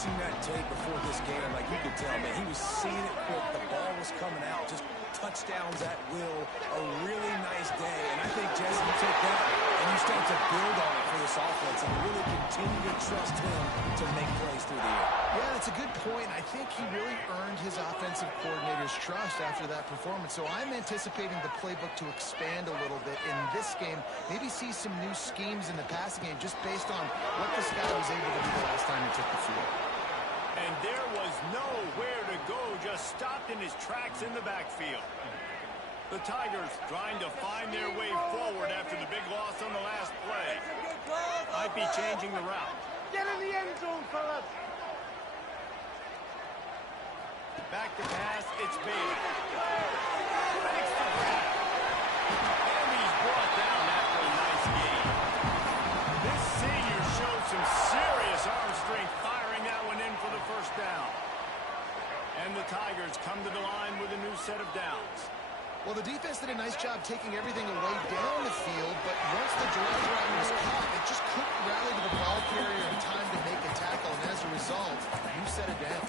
watching that tape before this game, like you could tell, man, he was seeing it quick. The ball was coming out, just touchdowns at will. A really nice day. And I think, Jesse, you take that and you start to build on it for this offense and really continue to trust him to make plays through the air. Yeah, that's a good point. I think he really earned his offensive coordinator's trust after that performance. So I'm anticipating the playbook to expand a little bit in this game. Maybe see some new schemes in the passing game just based on what this guy was able to do the last time he took the field. And there was nowhere to go, just stopped in his tracks in the backfield. The Tigers trying to find their way forward after the big loss on the last play. Might be changing the route. Get in the end zone, fellas. Back to pass, it's Bailey. Makes the grab. And he's brought down after a nice gain. This senior showed some serious arm strength, firing that one in for the first down. And the Tigers come to the line with a new set of downs. Well, the defense did a nice job taking everything away down the field, but once the direct route was caught, it just couldn't rally to the ball carrier in time to make a tackle, and as a result, you set it down.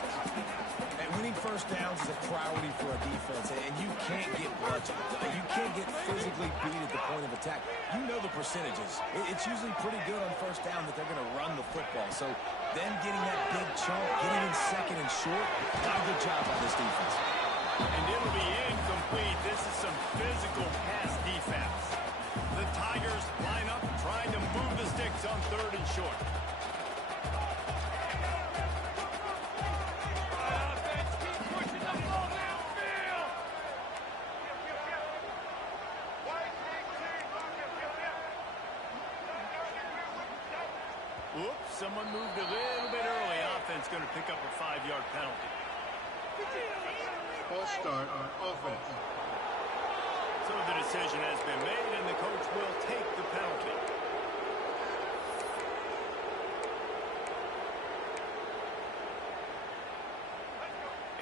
And winning first downs is a priority for a defense, and you can't get bludgeoned. You can't get physically beat at the point of attack. You know the percentages. It's usually pretty good on first down that they're going to run the football. So them getting that big chunk, getting in second and short, not a good job by this defense. And it'll be incomplete. This is some physical pass defense. The Tigers line up trying to move the sticks on third and short. Oops, someone moved a little bit early. Offense going to pick up a 5-yard penalty. False start on offense. So the decision has been made, and the coach will take the penalty.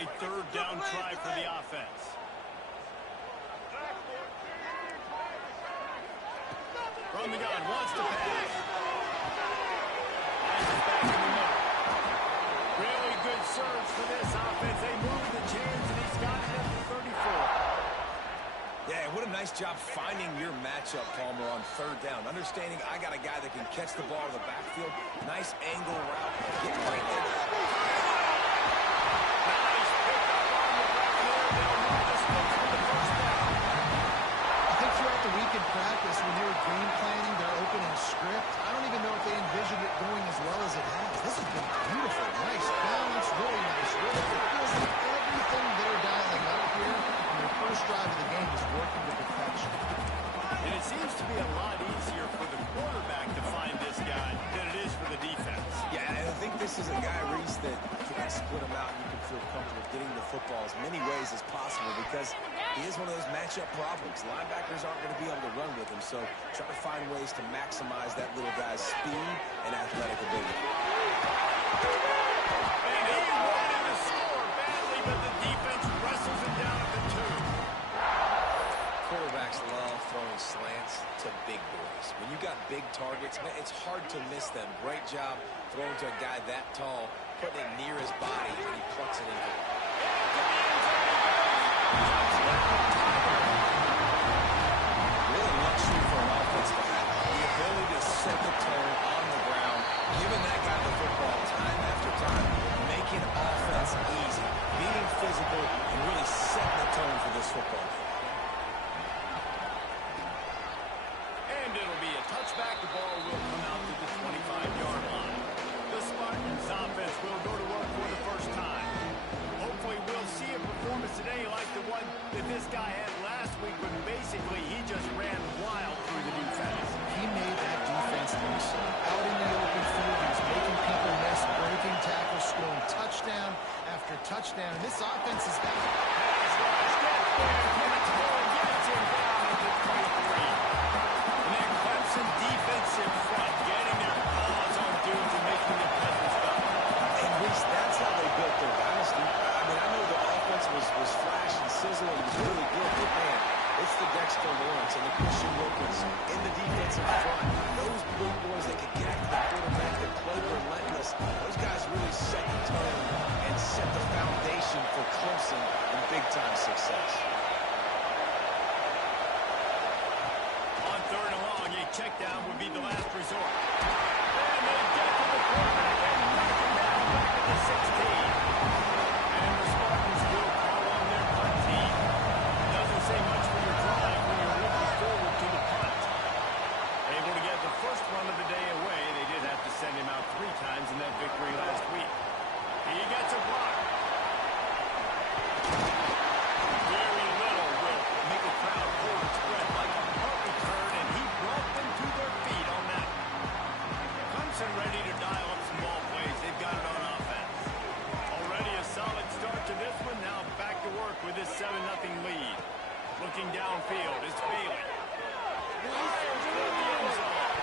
A third down try for the offense. From the gun, wants to pass. Nice back in the middle. Really good surge for this offense. They move the chains, and he's got it at the 34. Yeah, what a nice job finding your matchup, Palmer, on third down. Understanding I got a guy that can catch the ball in the backfield. Nice angle route. Get right there. Nice pickup on the back there. They'll move the sticks for the first down. I think throughout the week in practice, when they were game planning their opening script, I don't even know if they envisioned it going as well as it has. This has been beautiful. Nice balance, really nice rhythm. It feels like everything they're dialing out here on their first drive of the game is working to perfection. And it seems to be a lot easier for the quarterback to find this guy than it is for the defense. Yeah, and I think this is a guy, Reese, that can split him out and you can feel comfortable getting the football as many ways as possible because he is one of those matchup problems. Linebackers aren't going to be able to run with him, so try to find ways to maximize that little guy's speed and athletic ability. And he wanted to score badly, but the defense wrestles him down at the 2. Quarterbacks love throwing slants to big boys. When you got big targets, man, it's hard to miss them. Great job throwing to a guy that tall, putting it near his body, and he plucks it into it. Really luxury for an offense to have. The ability to set the tone on the ground, giving that guy the football time after time, making offense easy, being physical, and really setting the tone for this football game. And it'll be a touchback. The ball will come out to the 25-yard line. The Spartans offense will go to work for the first time. Hopefully we'll see a performance today like the one that this guy had last week when basically he just ran wild through the defense. He made that defense look so out in the open field. He was making people miss, breaking tackles, scoring touchdown after touchdown. And this offense is back. Pass rush, gets there, gets more, gets him down at the 23. And then Clemson defensive front getting their paws on dudes and making their presence felt. And Reese, that's how they built their dynasty. I mean, I know the offense was flash and sizzle and was really good, but man, it's the Dexter Lawrence and the Christian Wilkins in the defensive front. Those big boys that can get after the quarterback, that play relentless, those guys really set the down would be the last resort. And they get to the quarterback and knock him down back at the 16. And the Spartans will call on their punt team. Doesn't say much for your drive when you're looking forward to the punt. Able to get the first run of the day away. They did have to send him out 3 times in that victory last week. He gets a block. Very little will make a crowd hold its breath like a punt return, and he brought them to their feet on that. Clemson ready to dial up some ball plays. They've got it on offense. Already a solid start to this one. Now back to work with this 7-0 lead. Looking downfield, it's Bailey. Fires toward the end zone.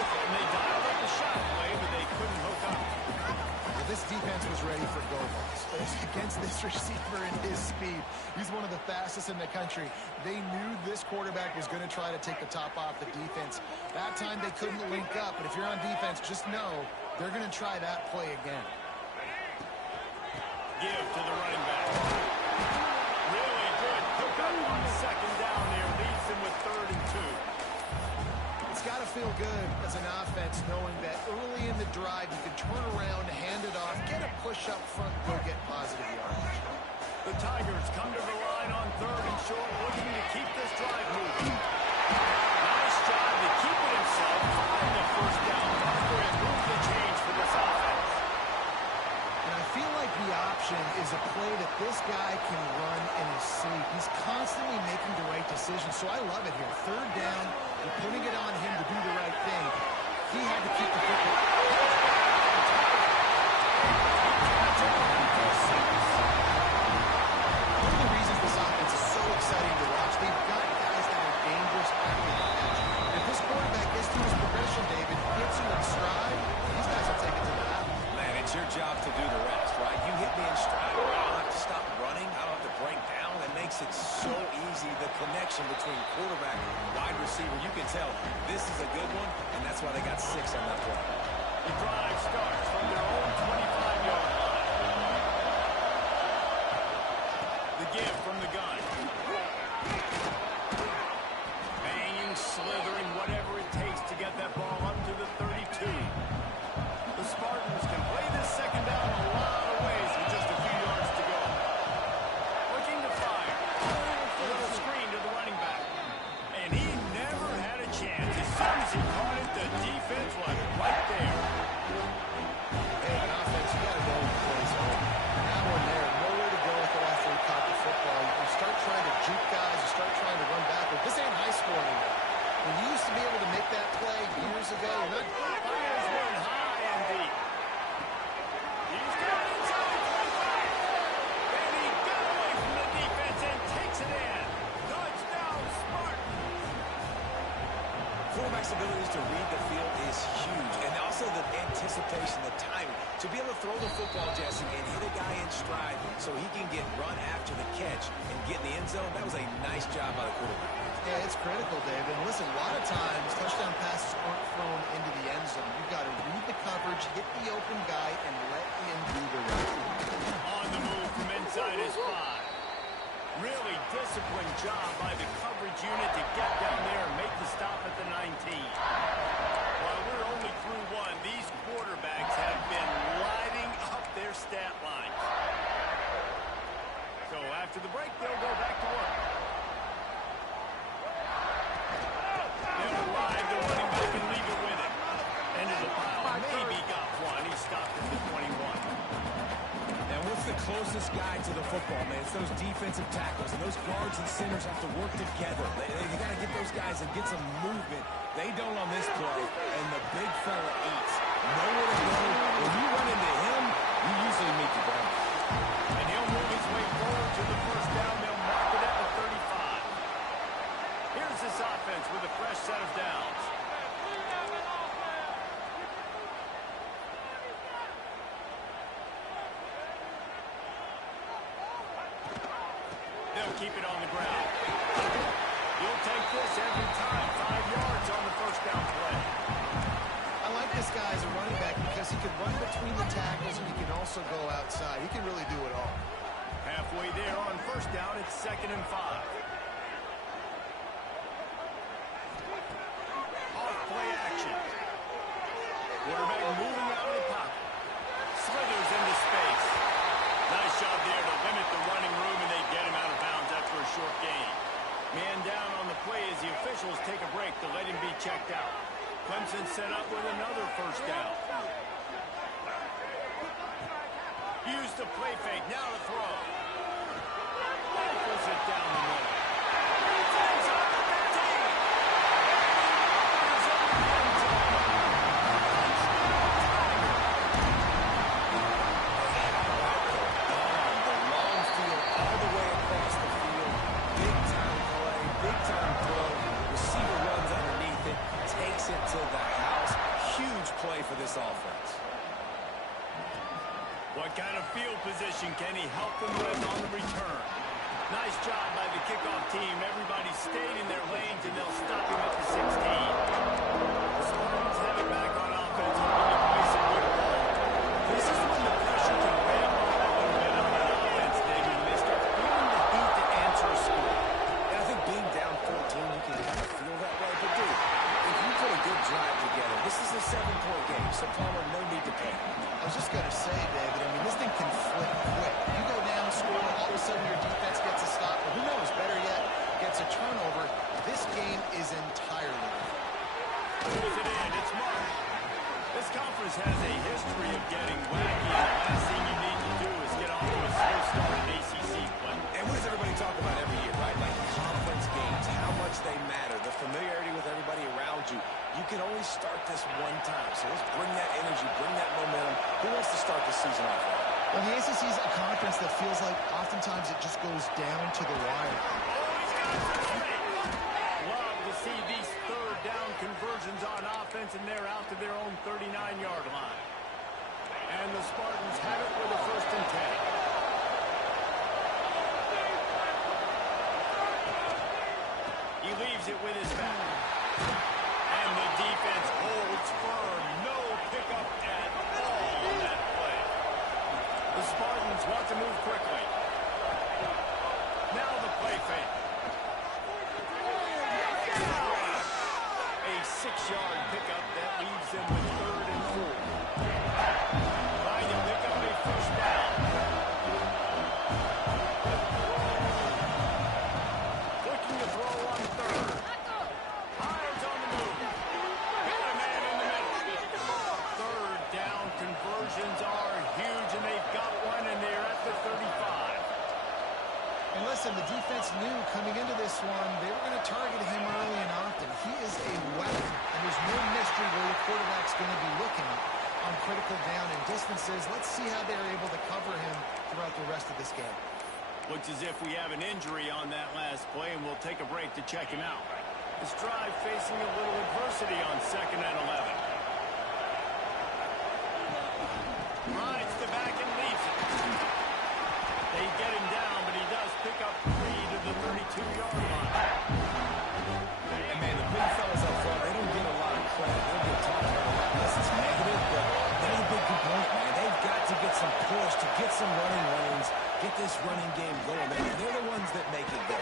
And they dialed up the shot play, but they couldn't hook up. Well, this defense was ready for go-balls. Against this receiver and his speed, he's one of the fastest in the country. They knew this quarterback was going to try to take the top off the defense. That time they couldn't link up, but if you're on defense, just know they're going to try that play again. Give to the running back. Really good pickup on second down there. Leads them with 3rd and 2. It's got to feel good as an offense knowing that early in the drive you can turn around, hand it off, get a push up front, go get positive yardage. The Tigers come to the line on 3rd and short, looking to keep this drive moving. Nice job to keep it himself, find the first down marker, and move the change for this offense. And I feel like the option is a play that this guy can run in his sleep. He's constantly making the right decision, so I love it here. 3rd down, you're putting it on him to do the right thing. He had to keep the football. One of the reasons this offense is so exciting to watch, they've got guys that are dangerous after the catch. If this quarterback gets through his progression, David, gets you in stride, these guys will take it to the house. Man, it's your job to do the rest, right? You hit me in stride. I don't have to stop running. I don't have to break down. It makes it so easy, the connection between quarterback and wide receiver. You can tell this is a good one, and that's why they got 6 on that play. The drive starts from their own 25-yard line. The give from the gun. Banging, slithering, whatever it takes to get that ball up to the 32. The Spartans can play this second down a lot of ways with just a few yards to go. Looking to fire. A little screen to the running back. And he never had a chance. As soon as he caught it, the defense was right there. Hey, on offense, you got to go with the plays home. That one there, nowhere to go with it after he caught the football. You start trying to juke guys, you start trying to run backward. This ain't high school anymore. When you used to be able to make that play years ago, you're not... Fires one high and deep. He's got it inside the 25. And he got away from the defense and takes it in. Touchdown, Spartans. Quarterback's abilities to read the field is huge, and also the anticipation, the timing. To be able to throw the football, Jesse, and hit a guy in stride so he can get run after the catch and get in the end zone, that was a nice job by the quarterback. Yeah, it's critical, David. And listen, a lot of times, touchdown passes aren't thrown into the end zone. You've got to read the coverage, hit the open guy, and let him do the right thing. On the move from inside his 5. Really disciplined job by the coverage unit to get down there and make the stop at the 19. While we're only through 1, these quarterbacks have been lighting up their stat lines. So after the break, they'll go back to work. They'll ride the running back and leave it with him. Into the pile, maybe got one. He stopped at the 21. And what's the closest guy to the football, man? It's those defensive tackles, and those guards and centers have to work together. They got to get those guys and get some movement. They don't on this play, and the big fella eats. Nowhere to go. When you run into him, you usually meet the ground. And he'll move his way forward to the first down. They'll mark it at the 35. Here's this offense with a fresh set of downs. They'll keep it on the ground. You'll take this every time. 5 yards on the first down play. I like this guy as a running back because he can run between the tackles and he can also go outside. He can really do it all. Halfway there on first down, it's 2nd and 5. Off play Quarterback moving out of the pocket. Slithers into space. Nice job there to limit the running room, and they get him out of bounds after a short gain. Man down on the play as the officials take a break to let him be checked out. Clemson set up with another first down. Use the play fake. Now to throw. Rifles it down the middle. To the house. Huge play for this offense. What kind of field position can he help them with on the return? Nice job by the kickoff team. Everybody stayed in their lanes, and they'll stop him at the 16. The Spartans have it back on offense, hoping to play some good ball. This is when the pressure can ramp up a little bit on that offense, David, when they start feeling the heat to answer a score. And I think being down 14, you can kind of feel that way. But, dude, if you put a good drive together, this is a 7-point game, so Palmer, no need to panic. I was just going to say, David, I mean, this thing can flip quick. You go down, score, all of a sudden your defense gets a stop, or who knows, better yet, gets a turnover. This game is entirely different. Moves it in. It's Mark. This conference has a history of getting wacky. The last thing you need to do is get off to a slow start in ACC play. And what does everybody talk about every year, right? Like conference games, how much they matter, the familiarity with everybody around you. You can only start this one time, so let's bring that energy, bring that momentum. Who wants to start the season off right? Well, the ACC is a conference that feels like oftentimes it just goes down to the wire. Love to see these third down conversions on offense, and they're out to their own 39-yard line. And the Spartans have it with a 1st and 10. He leaves it with his back. And the defense holds firm. No pickup at all on that play. The Spartans want to move quickly. Now the play fake. A 6-yard pickup that leaves them with 3rd and 4. Trying to pick up a first down. Looking to throw on 3rd. Hires on the move. Got a man in the middle. 3rd down conversions are huge, and they've got one, and they're at the 35. And listen, the defense knew coming into this one, they were going to target him early and often. He is a weapon, and there's no mystery where the quarterback's going to be looking on critical down and distances. Let's see how they're able to cover him throughout the rest of this game. Looks as if we have an injury on that last play, and we'll take a break to check him out. This drive facing a little adversity on 2nd and 11. Rides the back and leaves it. They get him down, but he does pick up 3 to the 32-yard line. And, man, the big fellas up front, they don't get a lot of credit. They'll get talked about a lot less. It's negative, but they're the big component, man. They've got to get some push, to get some running lanes, get this running game going. They're the ones that make it go.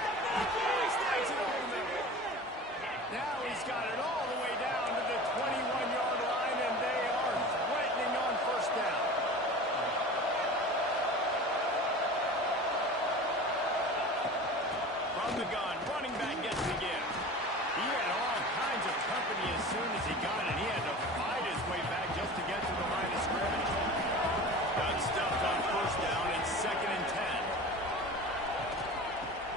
Now he's got it all the way down to the 21-yard line, and they are threatening on 1st down. From the gun, running back gets the gift. He had all kinds of company as soon as he got it. He had to fight his way back just to get to the line of scrimmage. Got stuffed on 1st down and 2nd and 10.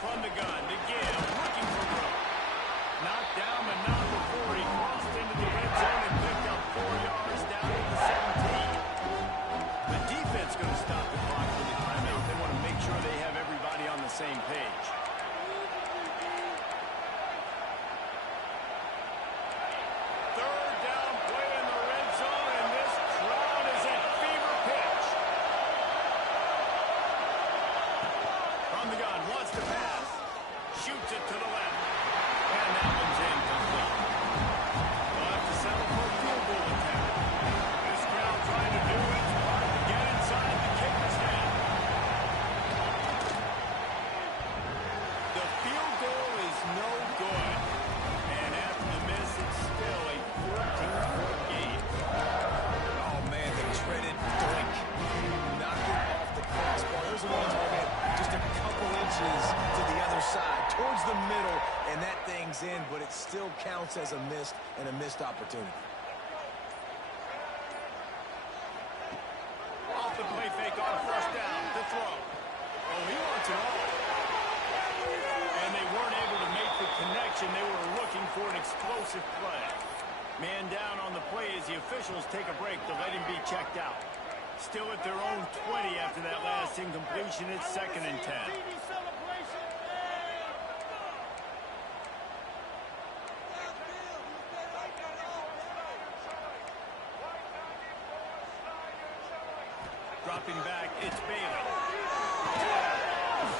From the gun, the give, looking for room. Knocked down, but not before he crossed into the red zone and picked up 4 yards down to the 17. The defense going to stop the clock for the timeout. They want to make sure they have everybody on the same page. 3rd down play in the red zone, and this crowd is at fever pitch. From the gun, wants to pass. Shoots it to the left. And that one's incomplete. They'll have to settle for a field goal attempt. This crowd trying to do its part to get inside the kicker's head. pushes to the other side, towards the middle, and that thing's in, but it still counts as a missed opportunity. Off the play fake on first down, the throw. Oh, he wants it all. And they weren't able to make the connection. They were looking for an explosive play. Man down on the play as the officials take a break to let him be checked out. Still at their own 20 after that last incompletion. It's 2nd and 10. Dropping back, it's Bailey.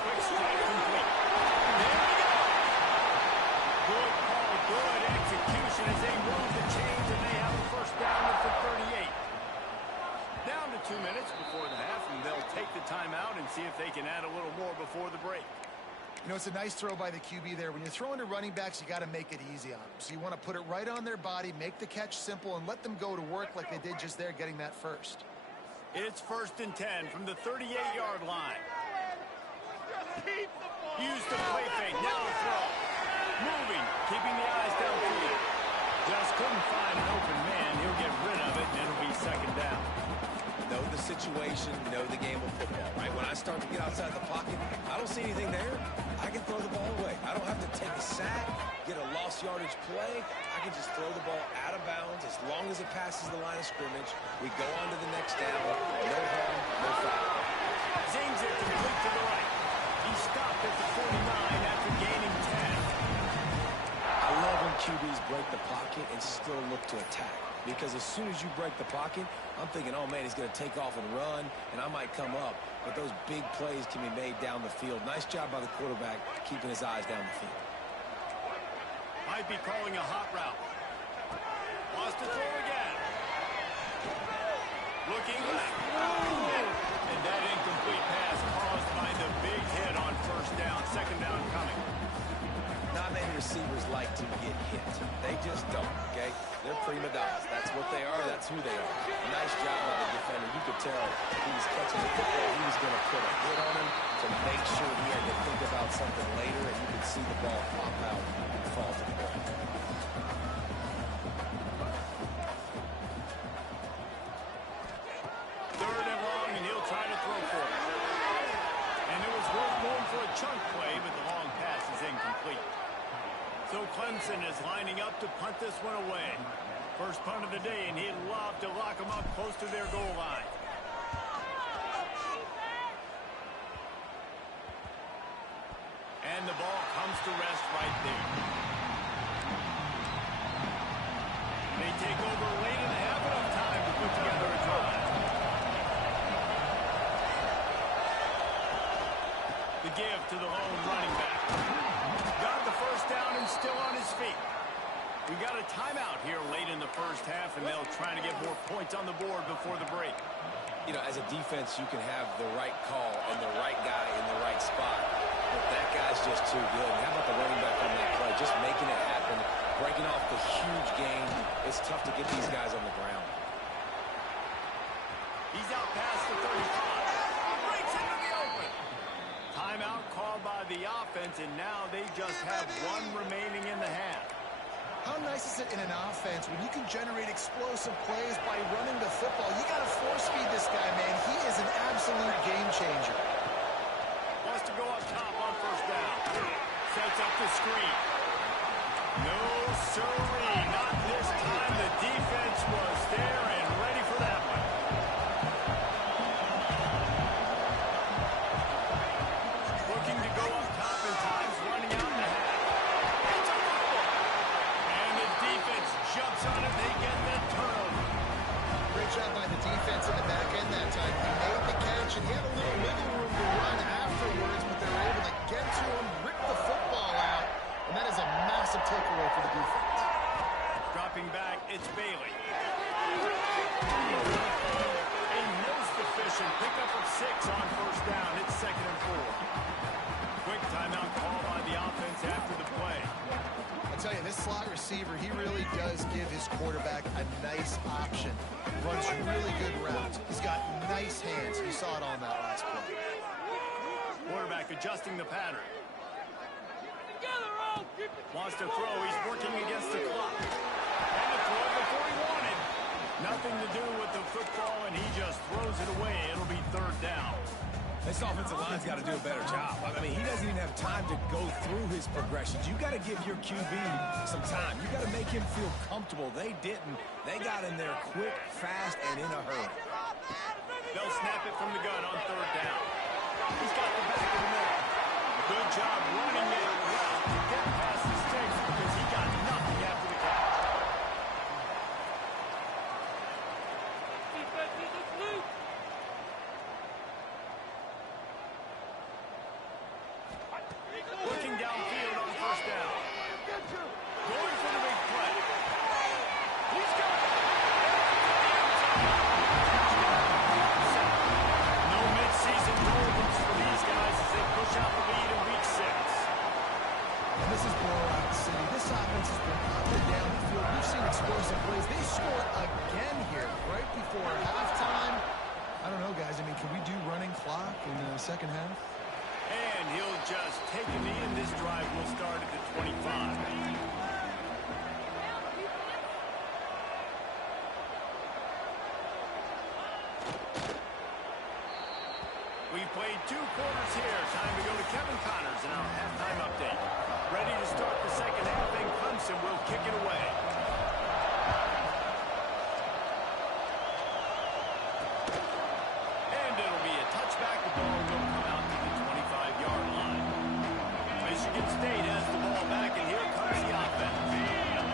Quick strike complete. There we go. Good call, good execution as they move the chains, and they have a first down at the 38. Down to 2 minutes before the half, and they'll take the timeout and see if they can add a little more before the break. You know, it's a nice throw by the QB there. When you're throwing to running backs, you got to make it easy on them. So you want to put it right on their body, make the catch simple, and let them go to work like they did just there, getting that first. It's 1st and 10 from the 38-yard line. Use the play fake, now the throw. Moving, keeping the eyes downfield. Just couldn't find an open man. He'll get rid of it, and it'll be 2nd down. Know the situation, know the game of football, right? When I start to get outside the pocket, I don't see anything there. I can throw the ball away. I don't have to take a sack, get a lost yardage play. I can just throw the ball out of bounds as long as it passes the line of scrimmage. We go on to the next down. No harm, no foul. Zings it complete to the right. He stopped at the 49 after gaining 10. I love when QBs break the pocket and still look to attack. Because as soon as you break the pocket, I'm thinking, oh, man, he's going to take off and run, and I might come up. But those big plays can be made down the field. Nice job by the quarterback keeping his eyes down the field. Might be calling a hot route. Wants to throw again. Looking left. And that incomplete pass caused by the big hit on first down. 2nd down coming. Not many receivers like to get hit. They just don't, okay? They're prima donnas. That's what they are. That's who they are. Nice job by the defender. You could tell he was catching the football. He was going to put a hit on him to make sure he had to think about something later, and you could see the ball pop out and fall to the ground. 3rd and long, and he'll try to throw for it. And it was worth going for a chunk play, but the long pass is incomplete. So Clemson is lining up to punt this one away. First punt of the day, and he'd love to lock them up close to their goal line. And the ball comes to rest right there. They take over late in the half, enough time to put together a drive. The give to the lone running back. Got the first down and still on his feet. We got a timeout here late in the first half, and they'll try to get more points on the board before the break. You know, as a defense, you can have the right call and the right guy in the right spot, but that guy's just too good. And how about the running back on that play? Just making it happen, breaking off the huge gain. It's tough to get these guys on the ground. He's out past the 35. Breaks into the open. Timeout called by the offense, and now they just have one remaining in the half. How nice is it in an offense when you can generate explosive plays by running the football? You got to force feed this guy, man. He is an absolute game changer. Wants to go up top on first down. Sets up the screen. No, sirree. Not this time. The defense was there and ready for that one. Looking to go up top in times, running out in the half. It's a fumble. And the defense jumps on it. They get that turnover. Great job by the defense in the back end that time. He made the catch, and he had a little wiggle room to run afterwards, but they were able to get to him, rip the football out, and that is a massive takeaway for the defense. Dropping back, it's Bailey. A most efficient pickup of 6 on first down. It's 2nd and 4. Quick timeout call by the offense after the play. I'll tell you, this slot receiver, he really does give his quarterback a nice option. Runs really good routes. He's got nice hands. You saw it on that last play. Quarterback adjusting the pattern. Wants to throw. He's working against the clock. And the throw before he wanted. Nothing to do with the football, and he just throws it away. It'll be third down. This offensive line's got to do a better job. I mean, he doesn't even have time to go through his progressions. You got to give your QB some time. You got to make him feel comfortable. They didn't. They got in there quick, fast, and in a hurry. They'll snap it from the gun on third down. He's got the back in the middle. Good job running that route to get past the sticks because he got nothing after the catch. Looking downfield on first down. Going for the big play. He's got it. No mid-season doldrums for these guys as they push out the lead in week 6. And this is blowout city. This offense has been up and down the field. We've seen explosive plays. They score again here right before halftime. I don't know, guys. I mean, can we do running clock in the second half? And he'll just take a knee, and this drive will start at the 25. We've played 2 quarters here. Time to go to Kevin Connors in our halftime update. Ready to start the second half, and Clemson will kick it away. And it'll be a touchback. The ball will come out to the 25-yard line. Michigan State has the ball back, and here comes the offense.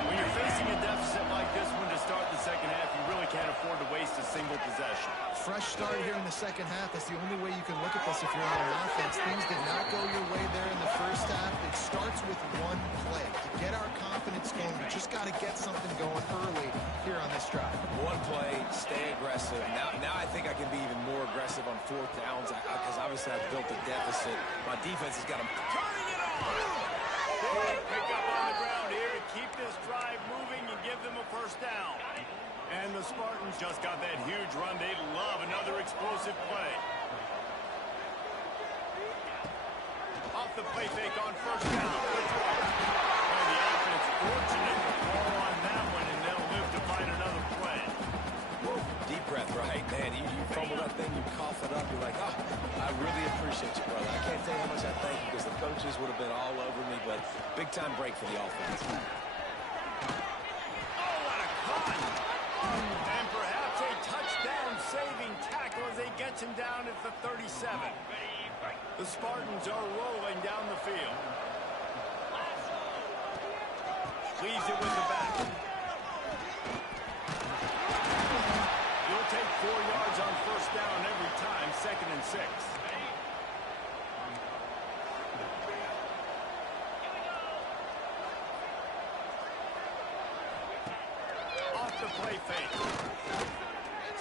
When you're facing a deficit like this one to start the second half, you really can't afford to waste a single possession. Fresh start here in the second half. That's the only way you can look at this if you're on an offense. Things did not go your way there in the first half. It starts with one play. To get our confidence going, we just got to get something going early here on this drive. One play, stay aggressive. Now I think I can be even more aggressive on fourth downs because obviously I've built a deficit. My defense has got them turning it on. Big pick up on the ground here to keep this drive moving and give them a first down. And the Spartans just got that huge run. They love another explosive play. Off the play fake on first down. And the offense fortunate to fall on that one, and they'll live to find another play. Deep breath, right? Man, you fumble that thing, you cough it up, you're like, oh, I really appreciate you, brother. I can't tell you how much I thank you because the coaches would have been all over me, but big-time break for the offense. Oh, what a cut! And perhaps a touchdown-saving tackle as they get him down at the 37. The Spartans are rolling down the field. Leaves it with the back. You'll take 4 yards on first down every time, 2nd and 6. Off the play fake.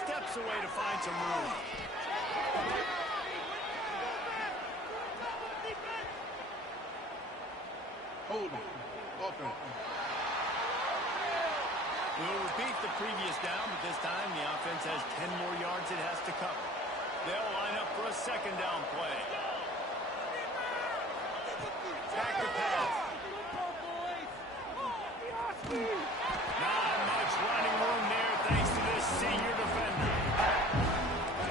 Steps away to find some room. Holding. Open. We'll repeat the previous down, but this time the offense has 10 more yards it has to cover. They'll line up for a second down play. Back to pass. Not much running room there thanks to this senior defender.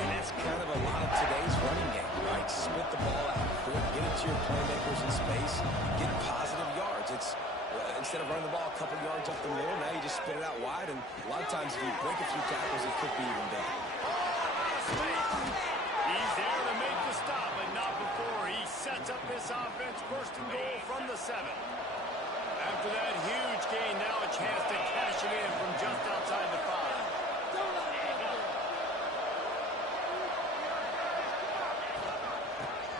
And it's kind of a lot of today's running game, right? Split the ball out quick, get it to your playmakers in space, get positive yards. It's instead of running the ball a couple yards up the middle, now you just spit it out wide, and a lot of times if you break a few tackles, it could be even better. He's there to make the stop, but not before he sets up this offense. First and goal from the 7. After that huge gain, now a chance to cash it in from just outside the 5.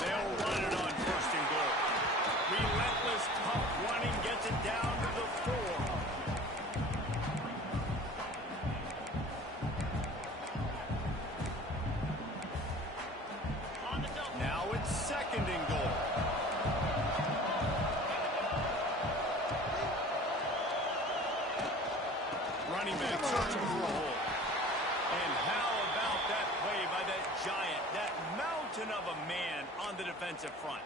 They'll run it on first and goal. Relentless, tough running gets it down to the 4. defensive front.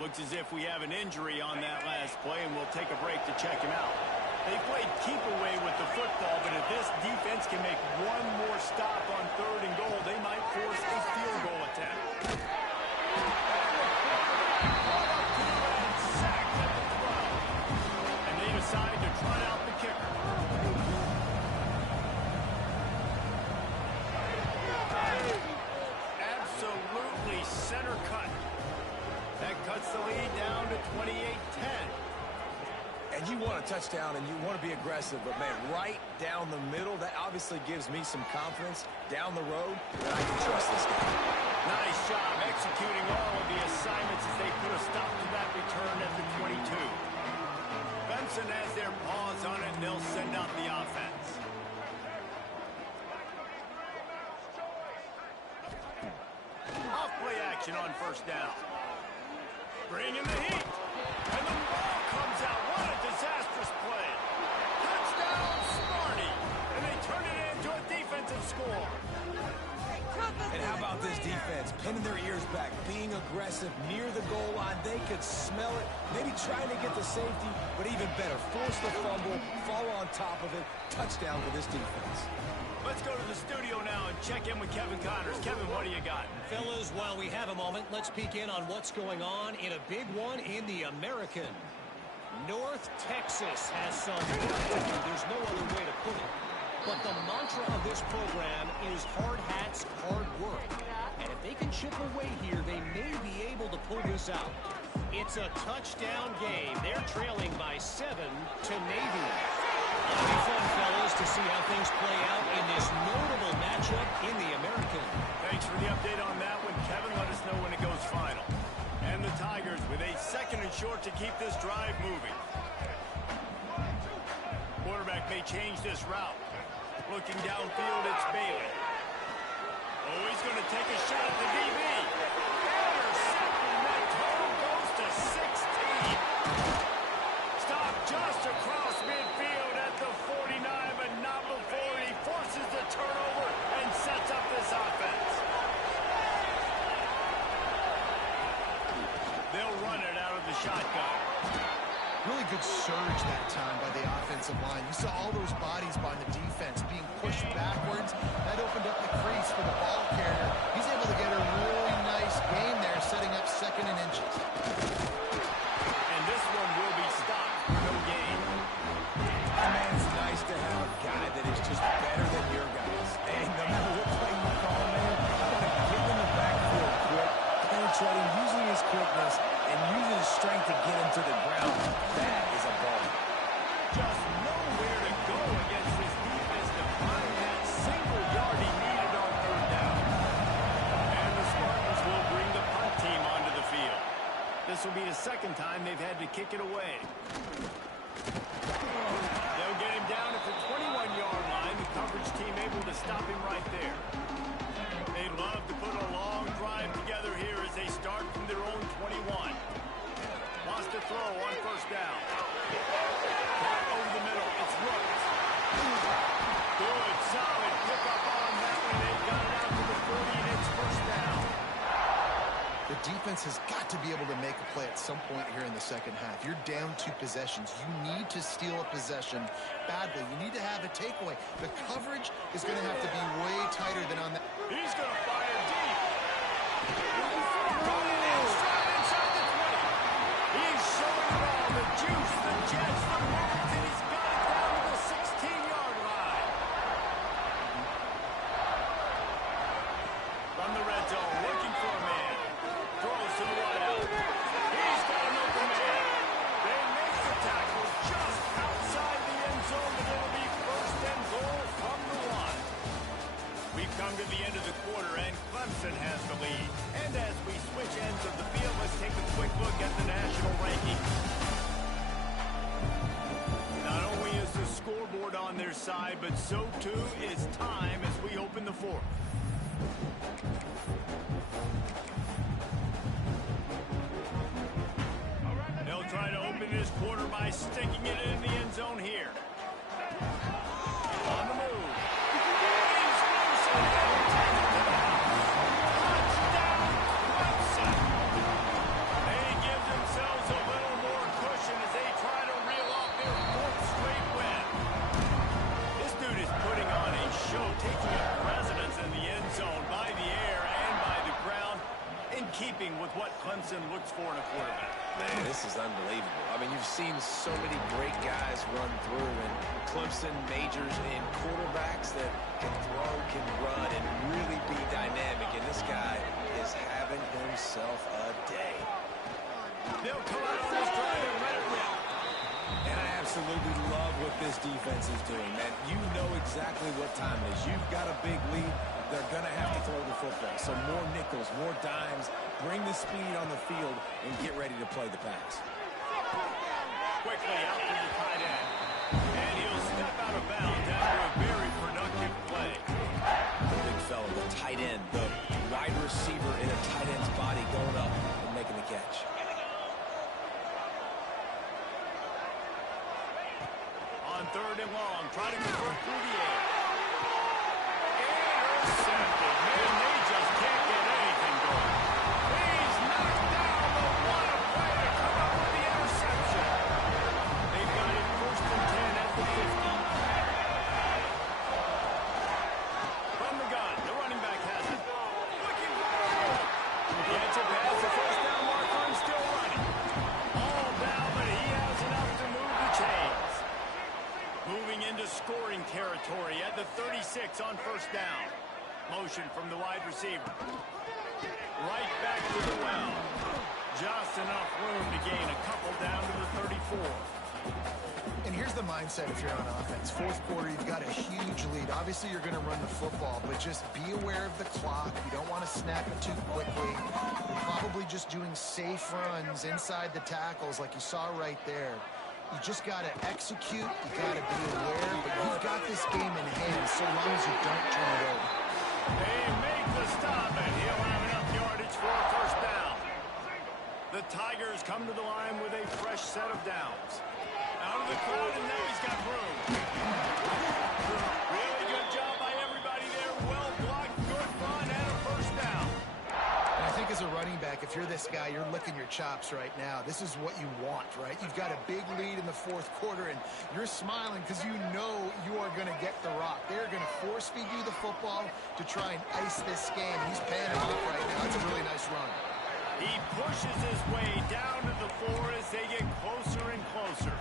Looks as if we have an injury on that last play, and we'll take a break to check him out. They played keep away with the football, but if this defense can make one more stop on 3rd and goal, they might force a field goal attempt. Sacked at the 12. And they decide to trot out the kicker. Absolutely center cut. That cuts the lead down to 28-10. And you want a touchdown and you want to be aggressive, but, man, right down the middle, that obviously gives me some confidence down the road that I can trust this guy. Nice job executing all of the assignments as they put a stop to that return at the 22. Clemson has their paws on it, and they'll send out the offense. Off play action on 1st down. Bring in the heat. And the ball comes out. What a disastrous play. Touchdown, Smarty. And they turn it into a defensive score. And how about this defense? Pinning their ears back, being aggressive near the goal line. They could smell it. Maybe trying to get the safety, but even better, force the fumble, fall on top of it. Touchdown for this defense. Let's go to the studio now and check in with Kevin Connors. Kevin, what do you got? Fellas, while we have a moment, let's peek in on what's going on in a big one in the American. North Texas has some work to do. There's no other way to put it. But the mantra of this program is hard hats, hard work. And if they can chip away here, they may be able to pull this out. It's a touchdown game. They're trailing by 7 to Navy. It'll be fun, fellas, to see how things play out in this notable matchup in the American. Thanks for the update on that one, Kevin. Let us know when it goes final. And the Tigers with a 2nd and short to keep this drive moving. Quarterback may change this route. Looking downfield, it's Bailey. Oh, he's going to take a shot at the DB. Intercepted. That total goes to 16. Stop just across midfield at the 49, but not before he forces the turnover and sets up this offense. They'll run it out of the shotgun. Really good surge that time by the offensive line. You saw all those bodies by the defense being pushed backwards. That opened up the crease for the ball carrier. He's able to get a really nice game there, setting up 2nd and inches. And this one will be stopped for no gain. Man, it's nice to have a guy that is just better than your guys. And no matter what play you call, man, you got to get in the backfield quick, penetrating, using his quickness, and using his strength to get him to the ground. That is a ball. Just nowhere to go against this defense to find that single yard he needed on 3rd down. And the Spartans will bring the punt team onto the field. This will be the 2nd time they've had to kick it away. They'll get him down at the 21-yard line. The coverage team able to stop him right there. They love to put a long drive together here as they start from their own 21. Lost a throw on 1st down. Caught over the middle. It's Rooks. Good, solid pickup on that one. They got it out to the 40, and it's 1st down. The defense has got to be able to make a play at some point here in the 2nd half. You're down 2 possessions. You need to steal a possession badly. You need to have a takeaway. The coverage is going to have to be way tighter than on that. He's going to fire deep. Going inside the 20. He's showing it all. The juice, the jets, the moves, and he's got it down to the 16-yard line. From the red zone, looking for a man. Throws to the wideout. He's got an open man. They make the tackle just outside the end zone, and it'll be 1st and goal from the 1. We've come to the end of the quarter, and Clemson has the lead. And as we switch ends of the field, let's take a quick look at the national rankings. Not only is the scoreboard on their side, but so too is time as we open the 4th. They'll try to open this quarter by sticking it in the end zone here. On the move. He's loose and they'll take it to the house. Touchdown, Clemson. keeping with what Clemson looks for in a quarterback. Man, this is unbelievable. I mean, you've seen so many great guys run through, and Clemson majors in quarterbacks that can throw, can run, and really be dynamic. And this guy is having himself a day. They'll come out on this drive and let it rip. And I absolutely love what this defense is doing, man. You know exactly what time it is. You've got a big lead. They're going to have to throw the football. So more nickels, more dimes. Bring the speed on the field and get ready to play the pass. Quickly out to the tight end. And he'll step out of bounds after a very productive play. The big fella, the tight end, the wide receiver in a tight end's body going up and making the catch. On 3rd and long, trying to convert through the air. Intercepted. Man, they just can't get anything going. He's knocked down, but what a play to come up with the interception. They've got it 1st and 10 at the 50. From the gun, the running back has it. Looking for the goal. Gets it past the 1st down marker and still running. All down, but he has enough to move the chains. Moving into scoring territory at the 36 on 1st down. Motion from the wide receiver. Right back to the well. Just enough room to gain a couple down to the 34. And here's the mindset if you're on offense. 4th quarter, you've got a huge lead. Obviously, you're going to run the football, but just be aware of the clock. You don't want to snap it too quickly. You're probably just doing safe runs inside the tackles like you saw right there. You just got to execute. You got to be aware, but you've got this game in hand so long as you don't turn it over. They make the stop, and he'll have enough yardage for a 1st down. The Tigers come to the line with a fresh set of downs. Out of the crowd, and now he's got room. Really good job by everybody there. Well blocked, good run, and a 1st down. And I think as a running back, if you're this guy, you're licking your chops right now. This is what you want, right? You've got a big lead in the 4th quarter, and you're smiling because you know you are going to get the rock. They're going to force feed you the football to try and ice this game. He's paying it off right now. It's a really nice run. He pushes his way down to the 4 as they get closer and closer.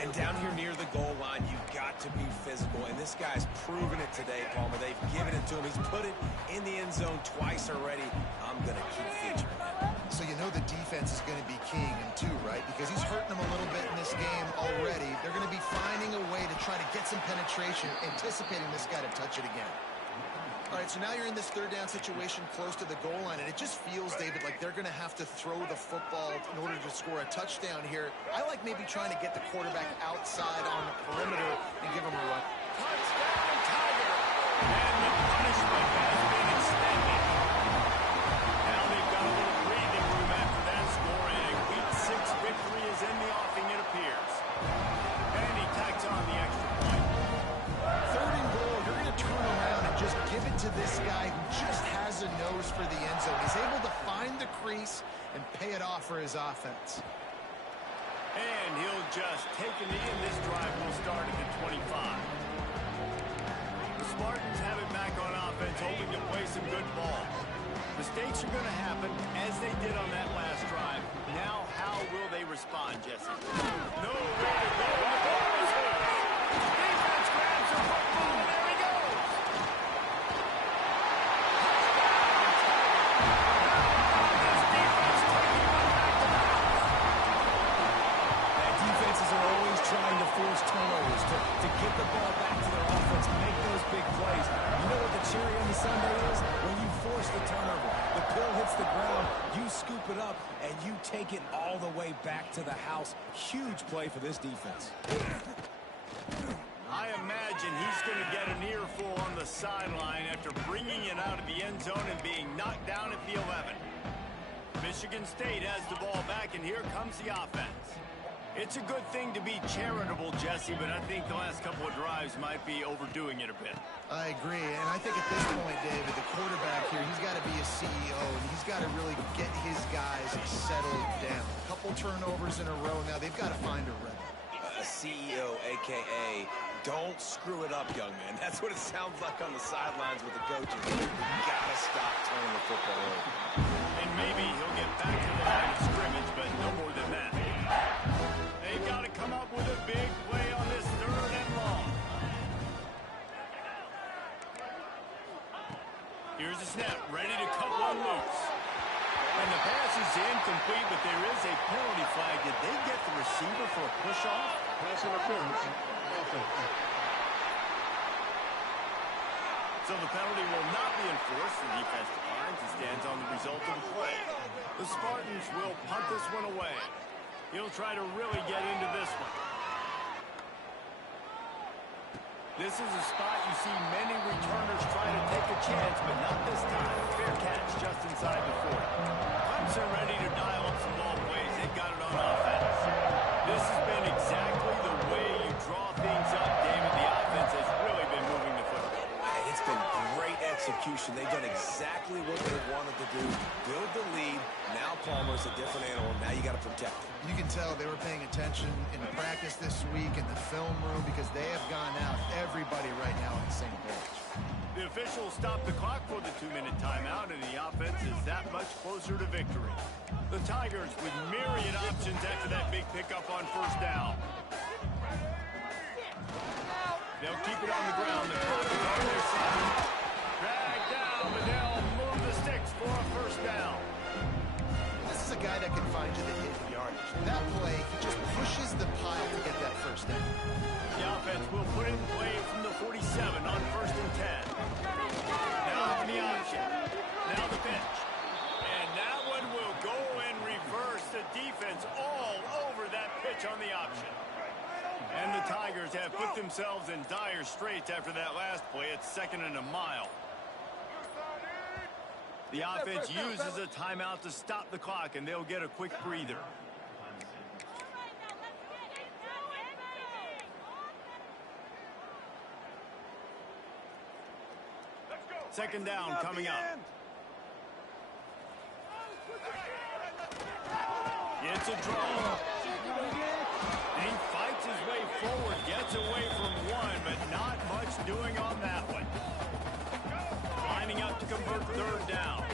And down here near the goal line, you've got to be physical. And this guy's proven it today, Palmer. They've given it to him. He's put it in the end zone twice already. I'm going to keep featuring that. So you know the defense is going to be keying him too, right? Because he's hurting them a little bit in this game already. They're going to be finding a way to try to get some penetration, anticipating this guy to touch it again. All right, so now you're in this 3rd down situation close to the goal line, and it just feels, David, like they're going to have to throw the football in order to score a touchdown here. I like maybe trying to get the quarterback outside on the perimeter and give him a run. Touchdown, Tiger! And the punishment has been extended. Now they've got a little breathing room after that score, and a Week 6 victory is in the offing, it appears. And he tacks on the extra point. 3rd and goal, you're going to turn around and just give it to this guy who just has a nose for the end zone. He's able to find the crease and pay it off for his offense. And he'll just take a knee, and this drive will start at the 25. The Spartans have it back on offense, hoping to play some good ball. Mistakes are going to happen, as they did on that last drive. Now, how will they respond, Jesse? No way to go. The ball is hit. Defense grabs the football, and there he goes. This defense taking one back to the house. Defenses are always trying to force turnovers, to get the ball back to their offense, make those big plays. You know what the cherry on the sundae is? When you force the turnover, the pill hits the ground, you scoop it up, and you take it all the way back to the house. Huge play for this defense. I imagine he's going to get an earful on the sideline after bringing it out of the end zone and being knocked down at the 11. Michigan State has the ball back, and here comes the offense. It's a good thing to be charitable, Jesse, but I think the last couple of drives might be overdoing it a bit. I agree, and I think at this point, David, the quarterback here, he's got to be a CEO, and he's got to really get his guys settled down. A couple turnovers in a row now. They've got to find a rhythm. A CEO, a.k.a. don't screw it up, young man. That's what it sounds like on the sidelines with the coaches. You got to stop turning the football over. Here's a snap, ready to cut one loose. And the pass is incomplete, but there is a penalty flag. Did they get the receiver for a push-off? Pass interference. Offense. So the penalty will not be enforced. The defense declines and stands on the result of the play. The Spartans will punt this one away. He'll try to really get into this one. This is a spot you see many returners try to take a chance, but not this time. Fair catch just inside the 40. Punts are ready to dial up some long ways. They've got it on offense. This has been exactly the way you draw things up, David. The offense has really been moving the football. It's been great execution. They've done exactly what they wanted to do. Build the lead. Now Palmer's a different animal. Now you got to protect him. You can tell they were paying attention in practice this week in the film room because they have gone out, everybody right now on the same page. The officials stopped the clock for the 2-minute timeout, and the offense is that much closer to victory. The Tigers with myriad options after that big pickup on first down. They'll keep it on the ground. The clock is on their side. Drag down, but they'll move the sticks for a first down. This is a guy that can find you the hidden yardage. That play, he just pushes the pile to get that first down. The offense will put it in play from the 47 on 1st and 10. Now the option. Now the pitch. And that one will go and reverse. The defense all over that pitch on the option. And the Tigers have put themselves in dire straits after that last play. It's 2nd and a mile. The offense uses a timeout to stop the clock, and they'll get a quick breather. Second down coming up. It's a draw. And he fights his way forward, gets away from one, but not much doing on that one. Lining up to convert 3rd down.